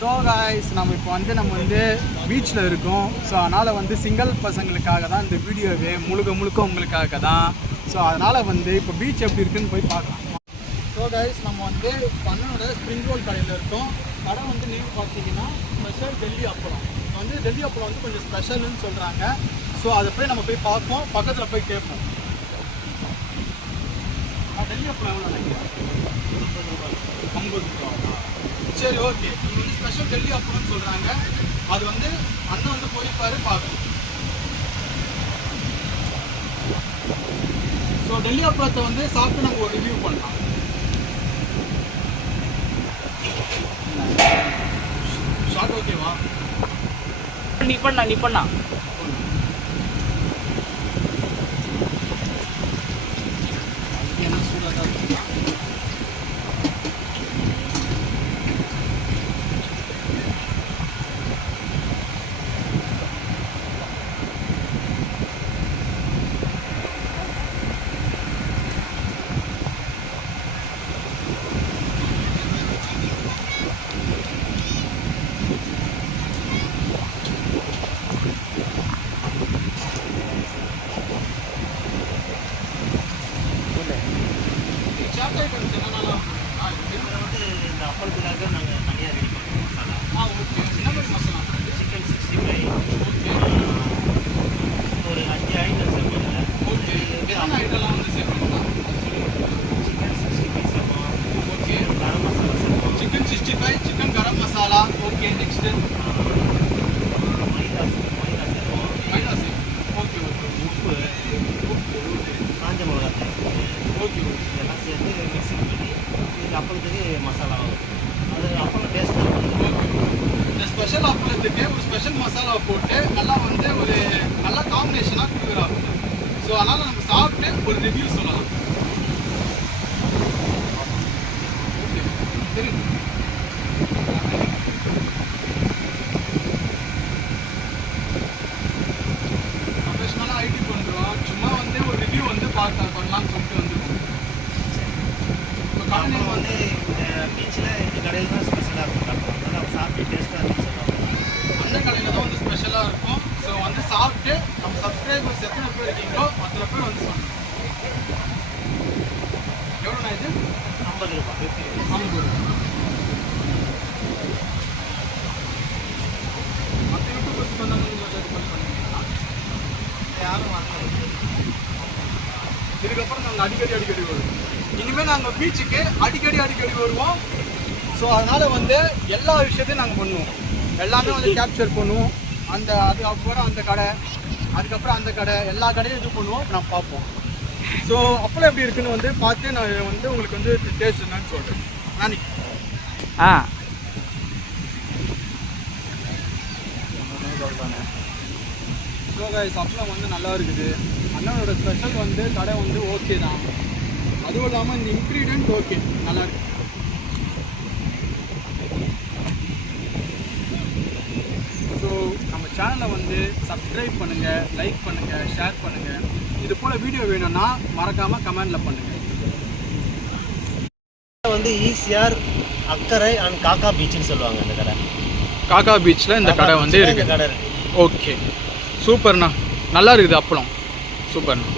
So guys நம்ம வந்து பீச்சில் இருக்கோம். ஸோ அதனால் வந்து சிங்கிள் பசங்களுக்காக தான் இந்த வீடியோவே முழுக்க உங்களுக்காக தான். ஸோ அதனால் வந்து இப்போ பீச் எப்படி இருக்குன்னு போய் பார்க்கலாம். ஸோ காய்ஸ் நம்ம வந்து அண்ணனோட ஸ்ப்ரிங் ரோல் கடையில் இருக்கோம். கடை வந்து நேம் பார்த்தீங்கன்னா ஸ்பெஷல் டெல்லி அப்பளம். வந்து டெல்லி அப்பளம் வந்து கொஞ்சம் ஸ்பெஷல்னு சொல்கிறாங்க. ஸோ அதை போய் நம்ம போய் பார்ப்போம், பக்கத்தில் போய் கேட்போம். டெல்லி அப்பளம் எவ்வளோ நினைக்கிறேன்? 50 ரூபா. சரி, ஓகே. இது வந்து ஸ்பெஷல் டெல்லி அப்பளம்னு சொல்கிறாங்க. அது வந்து அண்ணன் வந்து போயிருப்பாரு, பார்க்கணும். ஸோ டெல்லி அப்பளத்தை வந்து சாப்பிட்டு நம்ம ஒரு ரிவ்யூ பண்ணலாம். ஷார்ட் ஓகேவா? நீ பண்ணா என்ன சூடாக தான் இருக்குங்களா? சாட் ஐட்டம்ஸ் என்னென்னலாம் வந்து இந்த அப்பளத்துக்காக நாங்கள் தனியாக ரெடி பண்ணுறோம் மசாலா. ஓகே. என்ன மாதிரி மசாலா? சிக்கன் 65 ஓகே ஒரு 5 ஐட்டம் சேர்ப்பாங்க. ஓகே. என்னென்ன ஐட்டம்லாம் வந்து சேர்க்கணும்? சிக்கன் 65 சேர்ப்போம். ஓகே. கரம் மசாலா சேர்ப்போம். Chicken 65, chicken garam masala. Okay. Next maida சேர்ப்போம். மைதாசி. Okay okay. உப்பு, காஞ்ச மிளகாய் ஓகே ஓகே. இதெல்லாம் சேர்த்து மிக்சிங் பண்ணி இதுக்கு அப்பளத்துக்கு மசாலா ஆகும். அது அப்பளம் டேஸ்ட்டாக இருக்கும். இந்த ஸ்பெஷல் அப்பளத்துக்கு ஒரு ஸ்பெஷல் மசாலா போட்டு நல்லா வந்து ஒரு நல்ல காம்பினேஷனாக கொடுக்குறாங்க. ஸோ அதனால் நம்ம சாப்பிட்டு ஒரு ரிவ்யூ சொல்லலாம். சரி, ப்ரொஃபஷனலாக ஐடி பண்ணுறோம். சும்மா வந்து ஒரு ரிவ்யூ வந்து பண்ணலாம்னு சொல்லிட்டு வந்துருக்கோம். இப்போ கடை அப்புறம் நேம் வந்து இந்த பீச்சில் இந்த கடையில் தான் ஸ்பெஷலாக இருக்கும். அப்போ நம்ம சாப்பிட்டு டேஸ்ட்டாக இருக்குன்னு சொல்லுவாங்க. அந்த கடையில் தான் வந்து ஸ்பெஷலாக இருக்கும். ஸோ வந்து சாப்பிட்டு நம்ம சப்ஸ்கிரைபர்ஸ் எத்தனை பேர் இருக்கீங்களோ அத்தனை பேர் வந்து சொல்லணும். எவ்வளோண்ணா இது? 50 ரூபா. 50 ரூபா. மற்ற யூடியூபர்ஸ்க்கு வந்து நீங்கள் இது பண்ணுவீங்களா? யாரும் வரல. இதுக்கப்புறம் நாங்கள் அடிக்கடி வருவோம். இனிமேல் நாங்கள் பீச்சுக்கு அடிக்கடி வருவோம். ஸோ அதனால் வந்து எல்லா விஷயத்தையும் நாங்கள் பண்ணுவோம். எல்லாமே வந்து கேப்சர் பண்ணுவோம். அதுக்கப்புறம் அந்த கடை, அதுக்கப்புறம் அந்த கடை, எல்லா கடையும் இது பண்ணுவோம். நான் பார்ப்போம். ஸோ அப்போலாம் எப்படி இருக்குன்னு வந்து பார்த்து நான் வந்து உங்களுக்கு வந்து டேஸ்ட் என்னன்னு சொல்கிறேன். நானி ஸோ கைஸ், அப்பளம் வந்து நல்லா இருக்குது. அண்ணனோட ஸ்பெஷல் வந்து கடை வந்து ஓகே தான். அதுவும் இல்லாமல் இந்த இன்க்ரீடியன்ட் ஓகே, நல்லா இருக்கு. ஸோ நம்ம சேனலை வந்து சப்ஸ்கிரைப் பண்ணுங்கள், லைக் பண்ணுங்கள், ஷேர் பண்ணுங்கள். இது போல் வீடியோ வேணும்னா மறக்காமல் கமெண்டில் பண்ணுங்கள். வந்து ஈசிஆர், அக்கரை அண்ட் காக்கா பீச்சுன்னு சொல்லுவாங்க இந்த கடை. காக்கா பீச்சில் இந்த கடை வந்து இருக்குது. கடை இருக்குது. ஓகே, சூப்பர்ண்ணா. நல்லா இருக்குது அப்பளம். சூப்பர்ண்ணா.